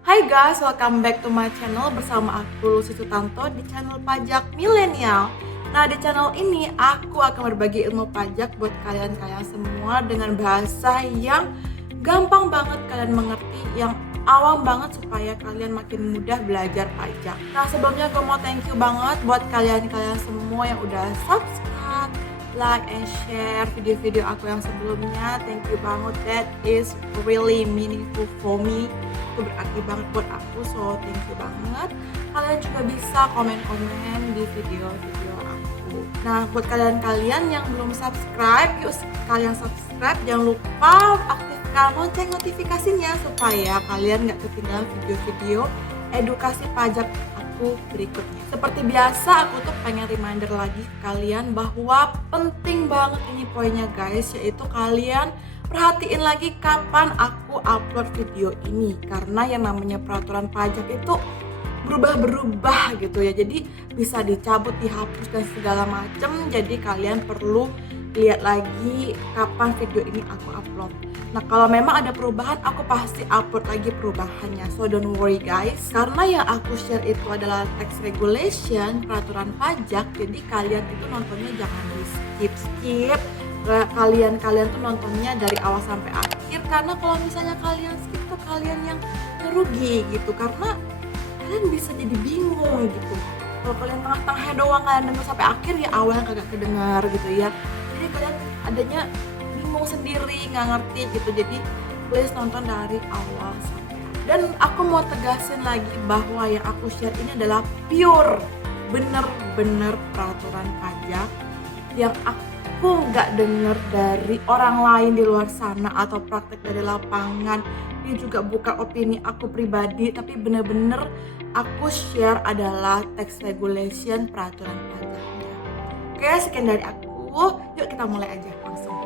Hai guys, welcome back to my channel bersama aku Lucy Sutanto di channel Pajak Milenial. Nah, di channel ini aku akan berbagi ilmu pajak buat kalian-kalian semua dengan bahasa yang gampang banget kalian mengerti, yang awam banget supaya kalian makin mudah belajar pajak. Nah, sebelumnya aku mau thank you banget buat kalian-kalian semua yang udah subscribe, like, and share video-video aku yang sebelumnya. Thank you banget, that is really meaningful for me. Itu berarti banget buat aku, so thank you banget. Kalian juga bisa komen-komen di video-video aku. Nah, buat kalian-kalian yang belum subscribe, yuk kalian subscribe. Jangan lupa aktifkan lonceng notifikasinya supaya kalian gak ketinggalan video-video edukasi pajak aku berikutnya. Seperti biasa, aku tuh pengen reminder lagi ke kalian bahwa penting banget ini poinnya guys, yaitu kalian perhatiin lagi kapan aku upload video ini, karena yang namanya peraturan pajak itu berubah-berubah gitu ya, jadi bisa dicabut, dihapus dan segala macem. Jadi kalian perlu lihat lagi kapan video ini aku upload. Nah, kalau memang ada perubahan, aku pasti upload lagi perubahannya, so don't worry guys. Karena yang aku share itu adalah tax regulation, peraturan pajak, jadi kalian itu nontonnya jangan di skip. Kalian tuh nontonnya dari awal sampai akhir, karena kalau misalnya kalian skip tuh kalian yang rugi gitu, karena kalian bisa jadi bingung gitu. Kalau kalian tengah-tengah doang kalian denger sampai akhir, ya awalnya kagak kedengar gitu ya, jadi kalian adanya bingung sendiri, nggak ngerti gitu. Jadi please nonton dari awal sampai akhir. Dan aku mau tegasin lagi bahwa yang aku share ini adalah pure, bener-bener peraturan pajak yang aku nggak denger dari orang lain di luar sana atau praktek dari lapangan. Ini juga bukan opini aku pribadi, tapi bener-bener aku share adalah tax regulation, peraturan pajaknya. Oke, sekian dari aku. Yuk kita mulai aja langsung.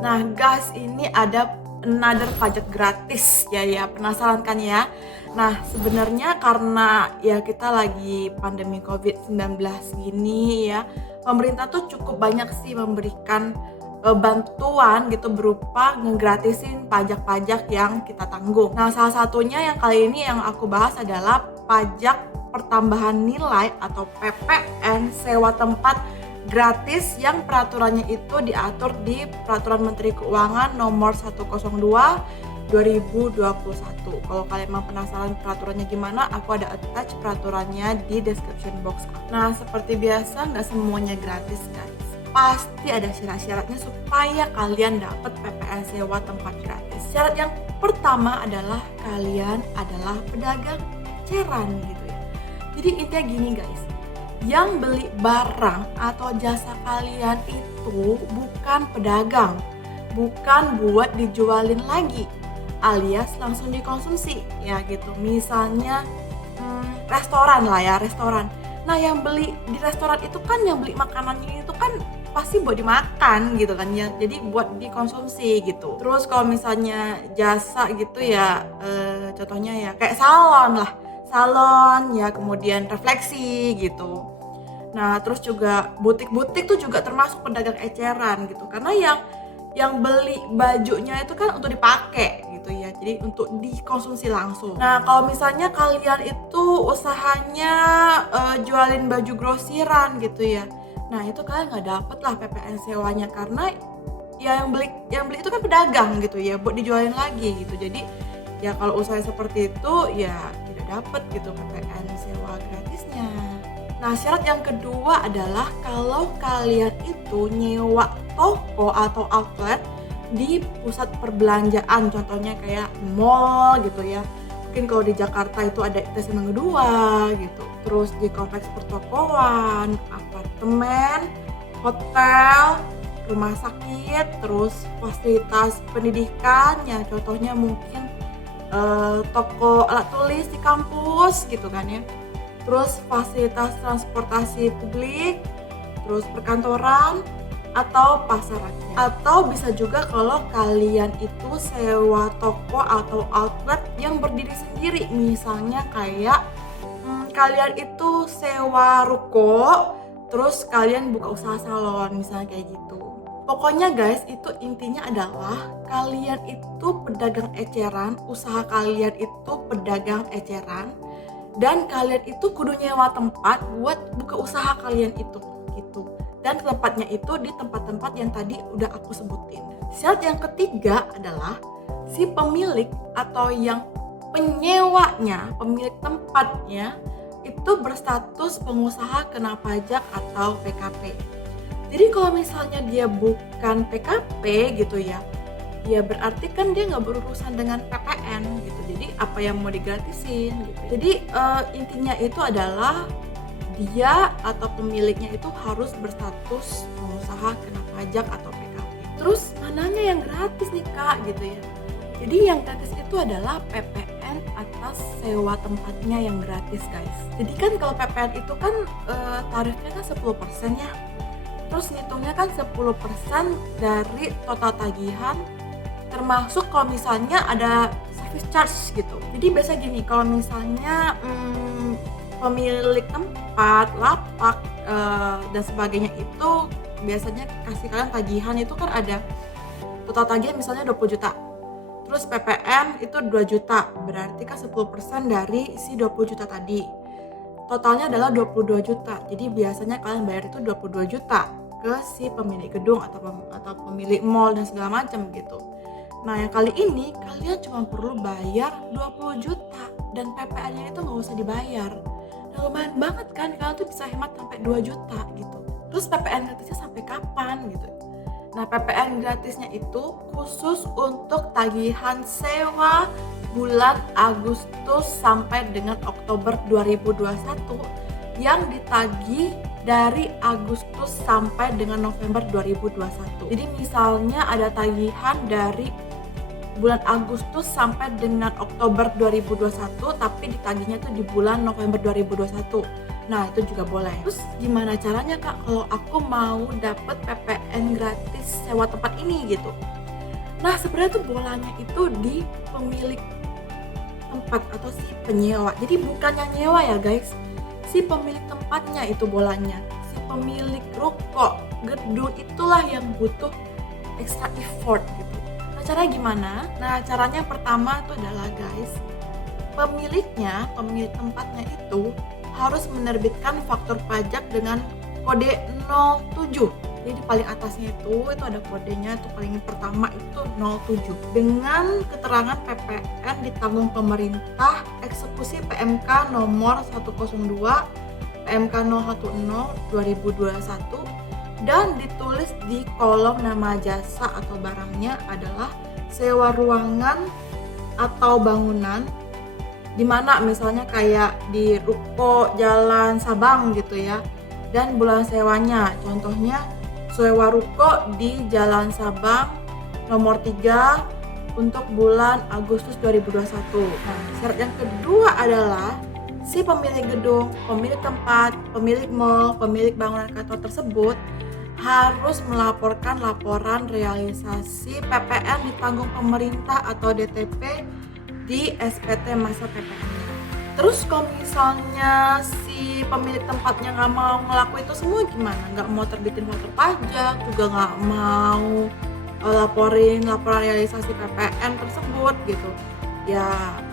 Nah guys, ini ada another pajak gratis ya, penasaran kan ya? Nah, sebenarnya karena ya kita lagi pandemi COVID-19 gini ya, pemerintah tuh cukup banyak sih memberikan bantuan gitu berupa ngegratisin pajak-pajak yang kita tanggung. Nah, salah satunya yang kali ini yang aku bahas adalah pajak pertambahan nilai atau PPN sewa tempat gratis, yang peraturannya itu diatur di Peraturan Menteri Keuangan nomor 102/2021. Kalau kalian mau penasaran peraturannya gimana, aku ada attach peraturannya di description box. Nah, seperti biasa nggak semuanya gratis guys. Pasti ada syarat-syaratnya supaya kalian dapat PPN sewa tempat gratis. Syarat yang pertama adalah kalian adalah pedagang eceran gitu ya. Jadi intinya gini guys, yang beli barang atau jasa kalian itu bukan pedagang, bukan buat dijualin lagi, alias langsung dikonsumsi ya gitu. Misalnya restoran lah ya, restoran. Nah, yang beli di restoran itu kan, yang beli makanannya itu kan pasti buat dimakan gitu kan ya, jadi buat dikonsumsi gitu. Terus kalau misalnya jasa gitu ya, contohnya ya kayak salon lah, salon ya, kemudian refleksi gitu. Nah, terus juga butik-butik tuh juga termasuk pedagang eceran gitu, karena yang beli bajunya itu kan untuk dipakai gitu ya, jadi untuk dikonsumsi langsung. Nah, kalau misalnya kalian itu usahanya jualin baju grosiran gitu ya, nah itu kalian nggak dapet lah PPN sewanya, karena ya yang beli itu kan pedagang gitu ya, buat dijualin lagi gitu. Jadi ya kalau usaha seperti itu ya tidak dapet gitu PPN sewa gratisnya. Nah, syarat yang kedua adalah kalau kalian itu nyewa toko atau outlet di pusat perbelanjaan, contohnya kayak mall gitu ya. Mungkin kalau di Jakarta itu ada ITC Mangga 2 gitu. Terus di kompleks pertokoan, apartemen, hotel, rumah sakit, terus fasilitas pendidikan ya, contohnya mungkin toko alat tulis di kampus gitu kan ya. Terus fasilitas transportasi publik, terus perkantoran, atau pasar rakyat. Atau bisa juga kalau kalian itu sewa toko atau outlet yang berdiri sendiri, misalnya kayak kalian itu sewa ruko, terus kalian buka usaha salon, misalnya kayak gitu. Pokoknya guys, itu intinya adalah kalian itu pedagang eceran, usaha kalian itu pedagang eceran, dan kalian itu kudu nyewa tempat buat buka usaha kalian itu gitu. Dan tempatnya itu di tempat-tempat yang tadi udah aku sebutin. Syarat yang ketiga adalah si pemilik atau yang penyewanya, pemilik tempatnya itu berstatus pengusaha kena pajak atau PKP. Jadi kalau misalnya dia bukan PKP gitu ya berarti kan dia nggak berurusan dengan PPN gitu. Jadi apa yang mau digratisin gitu. Jadi intinya itu adalah dia atau pemiliknya itu harus berstatus pengusaha kena pajak atau PKP. Terus mananya yang gratis nih kak gitu ya. Jadi yang gratis itu adalah PPN atas sewa tempatnya yang gratis guys. Jadi kan kalau PPN itu kan tarifnya kan 10% ya. Terus ngitungnya kan 10% dari total tagihan, termasuk kalau misalnya ada service charge gitu. Jadi biasa gini, kalau misalnya pemilik tempat, lapak dan sebagainya itu biasanya kasih kalian tagihan itu kan ada total tagihan misalnya 20 juta. Terus PPN itu 2 juta, berarti kan 10% dari si 20 juta tadi. Totalnya adalah 22 juta. Jadi biasanya kalian bayar itu 22 juta ke si pemilik gedung atau pemilik mall dan segala macam gitu. Nah, yang kali ini kalian cuma perlu bayar 20 juta dan PPN-nya itu nggak usah dibayar. Nah, lumayan banget kan, kalian tuh bisa hemat sampai 2 juta gitu. Terus PPN gratisnya sampai kapan gitu? Nah, PPN gratisnya itu khusus untuk tagihan sewa bulan Agustus sampai dengan Oktober 2021 yang ditagih dari Agustus sampai dengan November 2021. Jadi misalnya ada tagihan dari bulan Agustus sampai dengan Oktober 2021 tapi ditagihnya tuh di bulan November 2021. Nah, itu juga boleh. Terus gimana caranya kak kalau aku mau dapet PPN gratis sewa tempat ini gitu? Nah, sebenarnya tuh bolanya itu di pemilik tempat atau si penyewa. Jadi bukannya nyewa ya guys, si pemilik tempatnya itu bolanya. Si pemilik ruko, gedung itulah yang butuh extra effort gitu. Nah, caranya gimana? Nah, caranya pertama itu adalah guys, pemilik tempatnya itu harus menerbitkan faktur pajak dengan kode 07. Jadi di paling atasnya itu ada kodenya, itu paling pertama itu 07 dengan keterangan PPN ditanggung pemerintah eksekusi PMK nomor 102 PMK 010 2021 dan ditulis di kolom nama jasa atau barangnya adalah sewa ruangan atau bangunan, dimana misalnya kayak di ruko Jalan Sabang gitu ya, dan bulan sewanya contohnya sewa ruko di Jalan Sabang nomor 3 untuk bulan Agustus 2021. Nah, syarat yang kedua adalah si pemilik gedung, pemilik tempat, pemilik mall, pemilik bangunan kantor tersebut harus melaporkan laporan realisasi PPN ditanggung pemerintah atau DTP di SPT masa PPN-nya. Terus kalau misalnya si pemilik tempatnya nggak mau ngelakuin itu semua gimana? Nggak mau terbitin faktur pajak, juga nggak mau laporan realisasi PPN tersebut gitu. Ya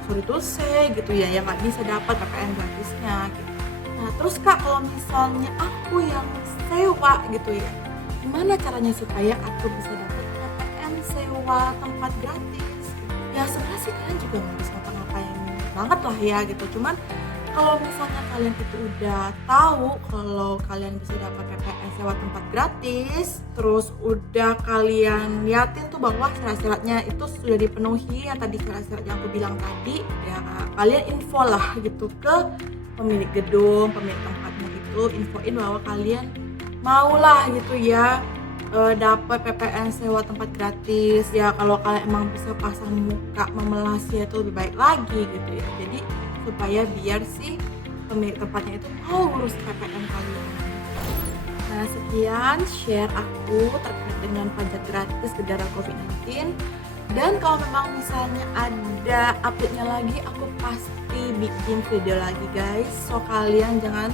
sorry to say gitu ya, yang nggak bisa dapat PPN gratisnya gitu. Nah terus kak, kalau misalnya aku yang sewa gitu ya, gimana caranya supaya aku bisa dapat PPN sewa tempat gratis? Ya sebenarnya sih kalian juga nggak bisa ngapa-ngapain banget lah ya gitu. Cuman kalau misalnya kalian itu udah tahu kalau kalian bisa dapat PPN sewa tempat gratis, terus udah kalian liatin tuh bahwa syarat-syaratnya itu sudah dipenuhi, yang tadi syarat-syarat yang aku bilang tadi, ya kalian info lah gitu ke pemilik gedung, pemilik tempatnya itu, infoin bahwa kalian maulah gitu ya dapat PPN sewa tempat gratis. Ya kalau kalian emang bisa pasang muka memelasnya itu lebih baik lagi gitu ya. Jadi supaya biar si pemilik tempatnya itu mau ngurus PPN kalian. Nah sekian share aku terkait dengan pajak gratis gara COVID-19. Dan kalau memang misalnya ada update-nya lagi, aku pasti bikin video lagi guys. So kalian jangan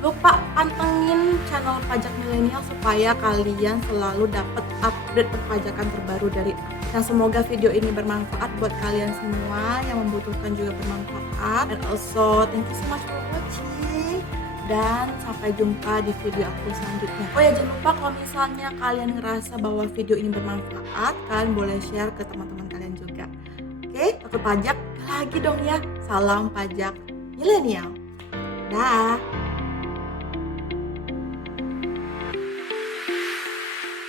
lupa pantengin channel Pajak Milenial supaya kalian selalu dapat update perpajakan terbaru dari aku. Nah, semoga video ini bermanfaat buat kalian semua yang membutuhkan juga bermanfaat. And also, thank you so much for watching. Dan sampai jumpa di video aku selanjutnya. Oh ya, jangan lupa kalau misalnya kalian ngerasa bahwa video ini bermanfaat, kalian boleh share ke teman-teman kalian juga. Oke, takut pajak lagi dong ya. Salam pajak milenial. Dah.